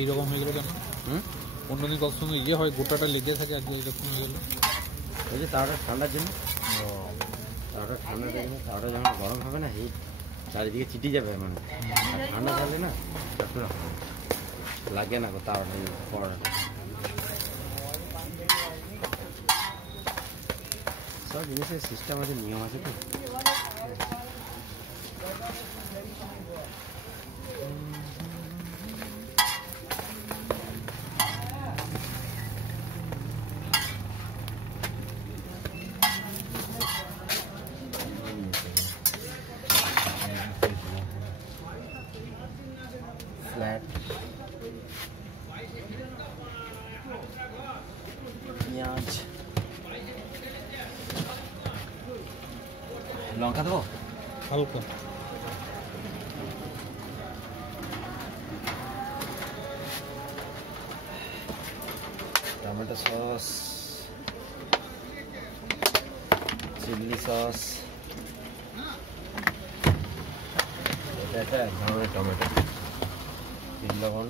এইরকম হয়ে গেল কেন? অন্যদিন কত সময় ইয়ে হয়, গোটাটা লেগে থাকে, আজকে এইরকম হয়ে গেল। ওই যে তাওয়াটা ঠান্ডার জন্য, তাওয়াটা ঠান্ডার জন্য, তাওয়াটা যখন গরম হবে না হিট চারিদিকে চিটি যাবে, মানে ঠান্ডা থাকলে না লাগে না তাওয়াটা পড়াটা। সব জিনিসের সিস্টেম আছে, নিয়ম আছে তো। ফ্ল্যাট পেঁয়াজ, লঙ্কা দেবো হালকা, টমেটো সস, চিলি সস, এটা একটা এক ধরনের টমেটো, বিট লবণ,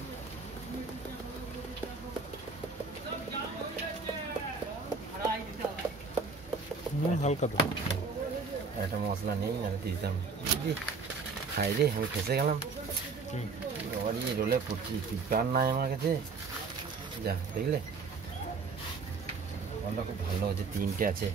হালকা তো একটা মশলা নেই, আর দিতাম খাই রে, আমি ফেসে গেলাম। আবার এই রোলে পড়ছি, পিপার নাই আমার কাছে, যা দেখলে খুব ভালো হচ্ছে, 3টে আছে।